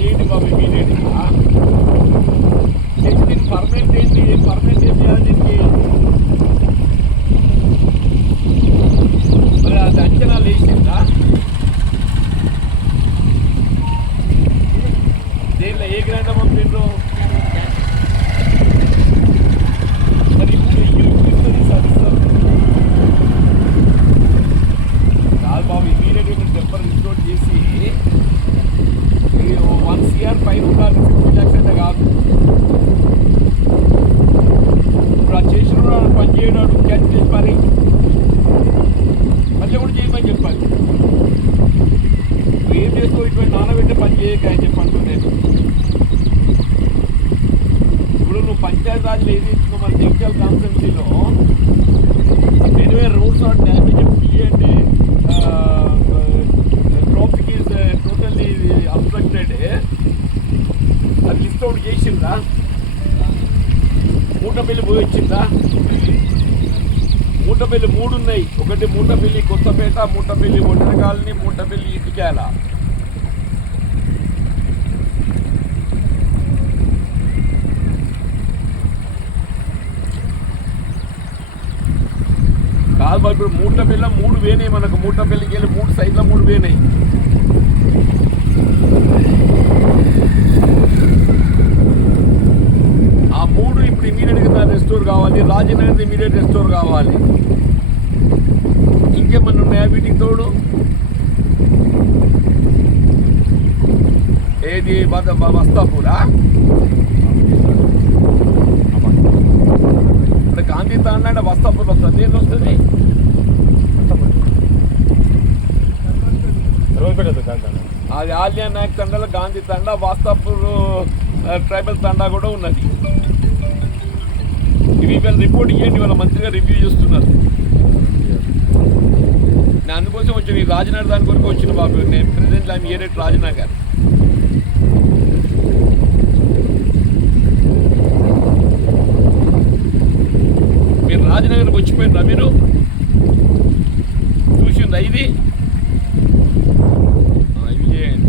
చేయండి బాబు ఇమీడియట్గా. దీనికి పర్మనెంట్ ఏంటి, పర్మనెంట్ ఏం చేయాలి దీనికి? మరి అది అంచనా లేచిందా? దేనిలో ఏ గ్రైండర్ పంపిండ్రు? మరి ఇప్పుడు సాధిస్తారు కాదు బాబు. ఇమీడియట్గా మీరు టెంపర్ రిస్టోర్ చేసి 1 CR పైన ఉండాలి. 50 lakhs అంటే కాదు. ఇప్పుడు ఆ చేసిన పని చేయడాడు క్యాచ్ చేసి మరి మళ్ళీ కూడా చేయమని చెప్పాలి. నువ్వు ఏం చేస్తావు? ఇటువంటి నానబెట్టే పని చేయక అని చెప్పంటు నేను. ఇప్పుడు నువ్వు పంచాయతీరాజ్లో ఏది ఇచ్చినావు మన జగిత్యాల కాన్స్టిట్యున్సీలో ఎనివే రూల్స్ ఆర్ డ్యామేజ్ అంటే ట్రాఫిక్ ఈజ్ టోటల్లీ అబ్స్ట్రక్టెడ్. అది లిస్ట్ అవుట్ చేసిందా? మూటపల్లి పోయి వచ్చిందా? మూటపల్లి 3 ఉన్నాయి. ఒకటి మూటపల్లి కొత్తపేట, మూటపల్లి ఒంటరి కాలనీ, మూటపల్లి ఇటుకేల. కాదు బాబు. ఇప్పుడు మూటపల్లి 3 వేనాయి మనకు. మూటపల్లికి వెళ్ళి 3 సైడ్లో 3 వేనాయి. ఆ 3 ఇప్పుడు ఇమీడియట్గా రెస్టోర్ కావాలి. రాజనగర్ ఇమీడియట్ రెస్టోర్ కావాలి. ఇంకేమన్నా ఉన్నాయా వీటికి తోడు? ఏది వస్తాపూరా? ఇప్పుడు గాంధీ తాండా అంటే వస్తాపూర్ వస్తుంది. ఏది వస్తుంది? అది ఆలియా నాయక్ తండాలో గాంధీ తండా, వాస్తాపూర్ ట్రైబల్ తండా కూడా ఉన్నది. ఇవి వీళ్ళ రిపోర్ట్ ఇవ్వండి. వాళ్ళ మంత్రిగా రివ్యూ చేస్తున్నారు. నేను అందుకోసం వచ్చిన ఈ రాజనగర్ దాని కొరకు వచ్చిన బాబు. నేను president I'm here at Rajanagar. మీరు రాజనగర్కి వచ్చిపోయినరా? మీరు చూసిందా ఇది? ఇవి చేయండి.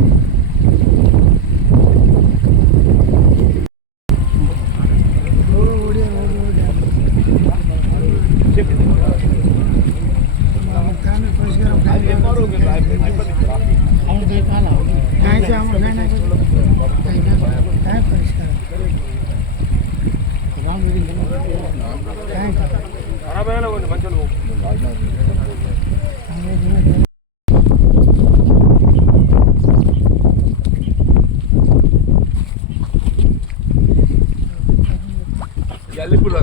ఇప్పుడు